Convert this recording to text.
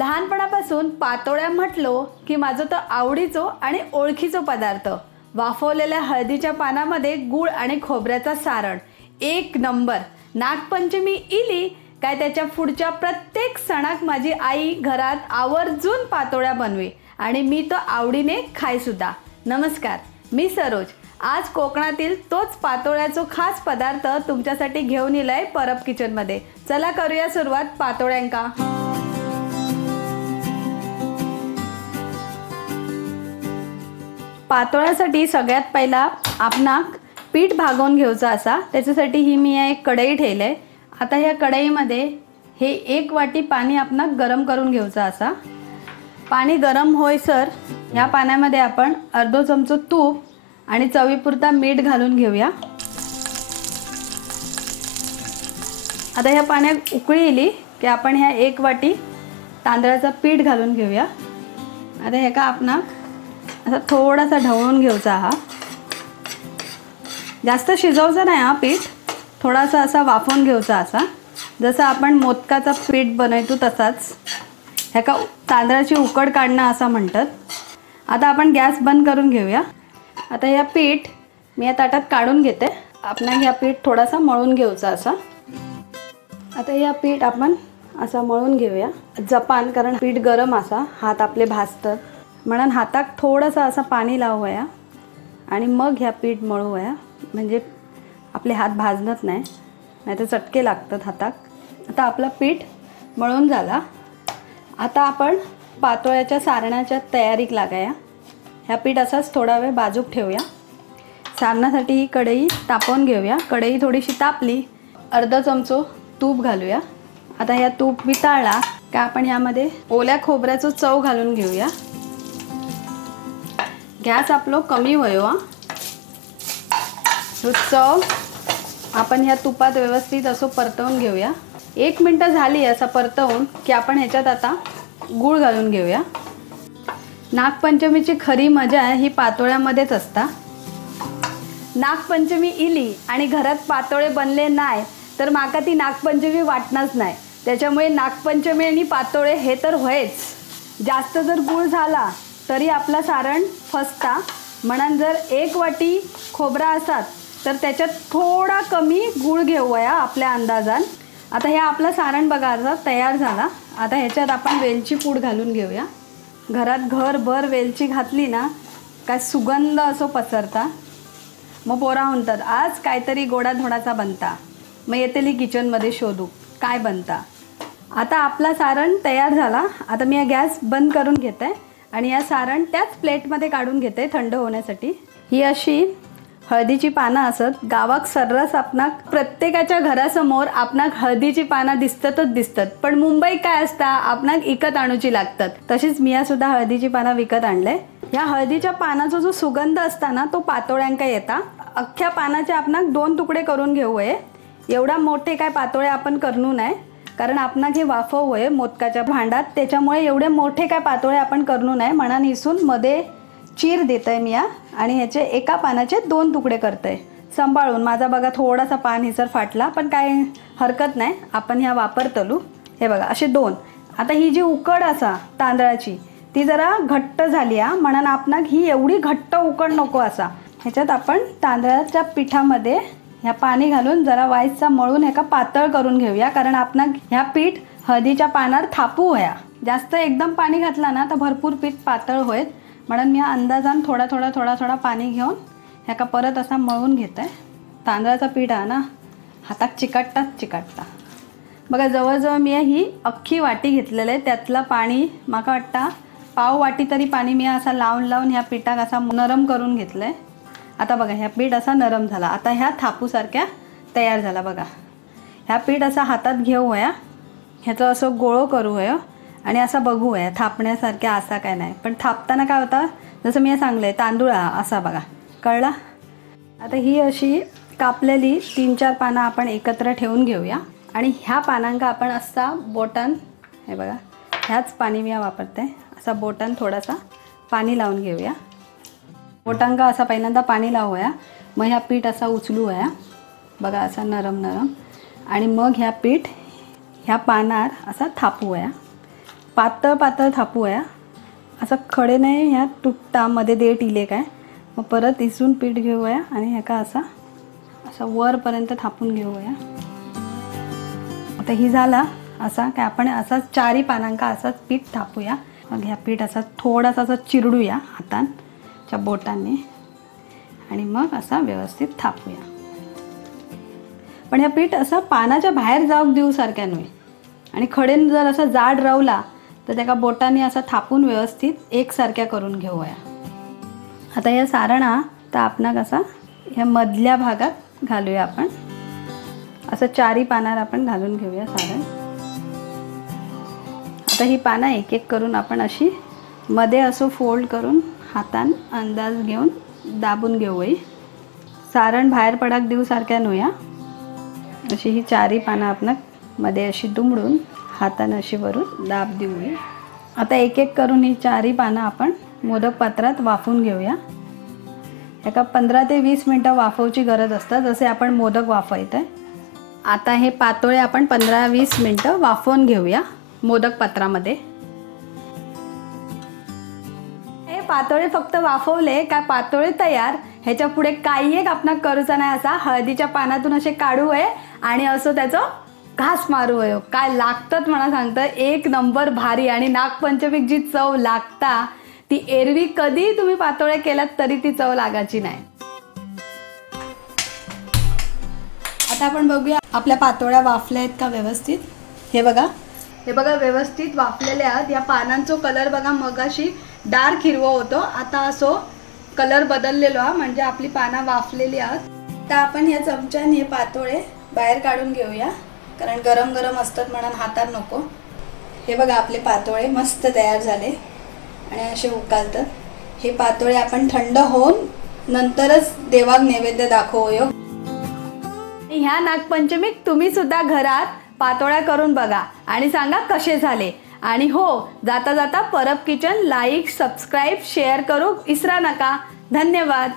लहानपणापासून पातोळ्या म्हटलो की माझं तो आवडीचो आणि ओळखीचो पदार्थ वाफवलेल्या हळदीच्या पानामध्ये गूळ आणि खोबऱ्याचा सारण एक नंबर। नागपंचमी इली काय त्याच्या पुढच्या प्रत्येक सणाक माझी आई घरात आवर्जून पातोळ्या बनवे आणि मी तो आवडीने खाय सुद्धा। नमस्कार, मी सरोज। आज कोकणातील तोच पातोळ्याचो खास पदार्थ तुमच्यासाठी घेऊन इलाय परब किचन मध्ये। चला करूया सुरुवात पातोळ्यांका। पातोळ्यासाठी सगळ्यात पहिला आपणाक पीठ भागवून घ्यायचं असा। त्याच्यासाठी ही मी एक कढई ठेवले। आता या कढईमध्ये हे 1 वाटी पाणी आपणाक गरम करून घ्यायचं असा। पाणी गरम होईसर या पाण्यामध्ये आपण अर्धा चमचा तूप आणि चवीपुरता मीठ घालून घेऊया। आता या पाण्यात उकळी आली की आपण ह्या 1 वाटी तांदळाचं पीठ घालून घेऊया। आता हे का आपणाक असा थोडासा ढवळून घ्यायचा हा। जास्त शिजवायचं नाही हा पीठ, थोडासा असा वाफवून घ्यायचा असा, जसं आपण मोदकाचा पीठ बनवतो तसाच। हे का तांदळाची उकड काढणं असं म्हणतात। आता आपण गॅस बंद करून घेऊया। आता या पीठ मी या ताटात काढून घेते। आपण या पीठ थोडासा मळून घ्यायचा असा। आता या पीठ आपण असा मळून घेऊया जपान, कारण पीठ गरम असा हात आपले भाजतात म्हणून हाताक थोडंसं असं पाणी लावूया आणि मग ह्या पीठ मळूया, म्हणजे आपले हात भाजत नाही, नाहीतर चटके लागतात हाताक। आता आपलं पीठ मळून झाला। आता आपण पातोळ्याच्या सारणाच्या तयारीक लागाया। ह्या पीठ असाच थोडा वेळ बाजूक ठेवूया। सारणासाठी ही कढई तापवून घेऊया। कढई थोडीशी तापली, अर्धा चमचो तूप घालूया। आता ह्या तूप वितळला का आपण ह्यामध्ये ओल्या खोबऱ्याचं चव घालून घेऊया। गॅस आपलो कमी व्हावा। चव आपण ह्या तुपात व्यवस्थित असं परतवून घेऊया। 1 मिनिट झाली असं परतवून की आपण ह्याच्यात आता गूळ घालून घेऊया। नागपंचमीची खरी मजा ही पातोळ्यामध्येच असता। नागपंचमी इली आणि घरात पातोळे बनले नाही तर माका ती नागपंचमी वाटणारच नाही। त्याच्यामुळे नागपंचमी आणि पातोळे हे तर होयच। जास्त जर गूळ झाला तरी आपला सारण फसता, म्हणून जर 1 वाटी खोबरा असात तर त्याच्यात थोडा कमी गूळ घेऊया आपल्या अंदाजान। आता हे आपलं सारण बघा आता तयार झाला। आता ह्याच्यात आपण वेलची पूड घालून घेऊया। घरात घरभर वेलची घातली ना काय सुगंध असो पसरता। मग पोरा म्हणतात आज काहीतरी गोडाधोडाचा बनता, मग येतेली किचनमध्ये शोधू काय बनता। आता आपला सारण तयार झाला। आता मी गॅस बंद करून घेते आणि या सारण त्याच प्लेटमध्ये काढून घेते थंड होण्यासाठी। ही अशी हळदीची पानं असत। गावात सर्रास आपणाक प्रत्येकाच्या घरासमोर आपणाक हळदीची पानं दिसतातच दिसतात, पण मुंबईत काय असता आपणाक विकत आणूची लागतात। तशीच मी सुद्धा हळदीची पानं विकत आणले। या हळदीच्या पानाचा जो सुगंध असता ना तो पातोळ्यांका येता। अख्ख्या पानाचे आपणाक 2 तुकडे करून घेऊये। एवढा मोठे काय पातोळे आपण करणू नाही, कारण आपणाक हे वाफवूये मोदकाच्या भांड्यात, त्याच्यामुळे एवढे मोठे काय पातोळे आपण करणू नाही। म्हणून हिसून मध्ये चीर देतय मी आणि ह्याचे एका पानाचे 2 तुकडे करतय सांभाळून। माझा बघा थोडासा पान हिसर फाटला, पण काय हरकत नाही, आपण ह्या वापरतलू। हे बघा असे 2। आता ही जी उकड असा तांदळाची ती जरा घट्ट झाली आहे, म्हणून आपणाक ही एवढी घट्ट उकड नको असा। ह्याच्यात आपण तांदळाच्या पिठामध्ये ह्या पाणी घालून जरा वाईचा मळून ह्याका पातळ करून घेऊया, कारण आपणाक ह्या पीठ हळदीच्या पानावर थापू होया। जास्त एकदम पाणी घातला ना तर भरपूर पीठ पातळ होईल, म्हणून मी अंदाजान थोडा थोडा पाणी घेऊन ह्याका परत असा मळून घेते। तांदळाचा पीठ आहे ना हातात चिकटता। बघा जवळजवळ मी ही अख्खी वाटी घेतलेलं आहे, त्यातलं पाणी माका वाटतं पाव वाटी तरी पाणी मी असा लावून ह्या पिठाक असा नरम करून घेतलंय। आता बघा ह्या पीठ असा नरम झाला। आता ह्या थापूसारख्या तयार झाला। बघा ह्या पीठ असा हातात घेऊया, ह्याचं असं गोळो करूया आणि असा बघूया थापण्यासारख्या असा काय नाही, पण थापताना काय होता जसं मी सांगलंय तांदूळ असा बघा, कळला। आता ही अशी कापलेली 3-4 पानं आपण एकत्र ठेवून घेऊया आणि ह्या पानांका आपण असा बोटान, हे बघा ह्याच पाणी मी वापरते, असा बोटान थोडासा पाणी लावून घेऊया। बोटांका असा पहिल्यांदा पाणी लावूया, मग ह्या पीठ असा उचलूया बघा असा नरम आणि मग ह्या पीठ ह्या पानार असा थापूया। पातळ पातळ थापूया, असं खडे नाही ह्या तुटता मध्ये देठ इले काय. मग परत इसून पीठ घेऊया आणि ह्याका असा असा वरपर्यंत थापून घेऊया. आता ही झाला असा काय आपण असाच 4 पानांका असाच पीठ थापूया. मग ह्या पीठ असा थोडासा असं चिरडूया हातांच्या बोटांनी आणि मग असा व्यवस्थित थापूया. पण ह्या पीठ असा पानाच्या बाहेर जाऊक देऊ सारख्या नव्हे आणि खडेन जर असा जाड रावला तर त्याका बोटांनी असा थापून व्यवस्थित एकसारख्या करून घेऊया. आता या सारणा तर आपणाक असा ह्या मधल्या भागात घालूया. आपण असं 4 पानार आपण घालून घेऊया सारण. आता ही पानं एक एक करून आपण अशी मध्ये असं फोल्ड करून हातान अंदाज घेऊन दाबून घेऊया. सारण बाहेर पडाक देऊ सारख्या नव्हे. अशी ही 4 पानं आपण मध्ये अशी दुमडून हातानं अशी वरून दाब देऊया. आता एक एक करून ही 4 पानं आपण मोदक पात्रात वाफवून घेऊया. एका 15 ते 20 मिनटं वाफवची गरज असते जसे आपण मोदक वाफवत आहे. आता हे पातोळे आपण 15-20 मिनटं वाफवून घेऊया मोदक पात्रामध्ये. हे पातोळे फक्त वाफवले काय पातोळे तयार. ह्याच्या पुढे काही एक आपण करूचा नाही. असा हळदीच्या पानातून असे काढू आहे आणि असं त्याचं घास मारू आहे. काय लागतात मला सांगतं एक नंबर भारी. आणि नागपंचमीक जी चव लागता ती एरवी कधी तुम्ही पातोळे केलात तरी ती चव लागायची नाही. आता आपण बघूया आपल्या पातोळ्या वाफल्या आहेत का व्यवस्थित. हे बघा व्यवस्थित वाफलेले आहेत. या पानांचा कलर बघा मगाशी डार्क हिरवा होतो आता असो कलर बदललेलो हा म्हणजे आपली पानं वाफलेली आहेत. आता आपण या चमच्याने हे पातोळे बाहेर काढून घेऊया कारण गरम गरम असतात म्हणून हातात नको. हे बघा आपले पातोळे मस्त तयार झाले आणि असे उकालतात. हे पातोळे आपण थंड होऊन नंतरच देवाक नैवेद्य दाखवूया. ह्या नागपंचमीक तुम्ही सुद्धा घरात पातोळ्या करून बघा आणि सांगा कसे झाले. आणि हो जाता जाता Parab kitchen like subscribe share करू विसरा नका. धन्यवाद.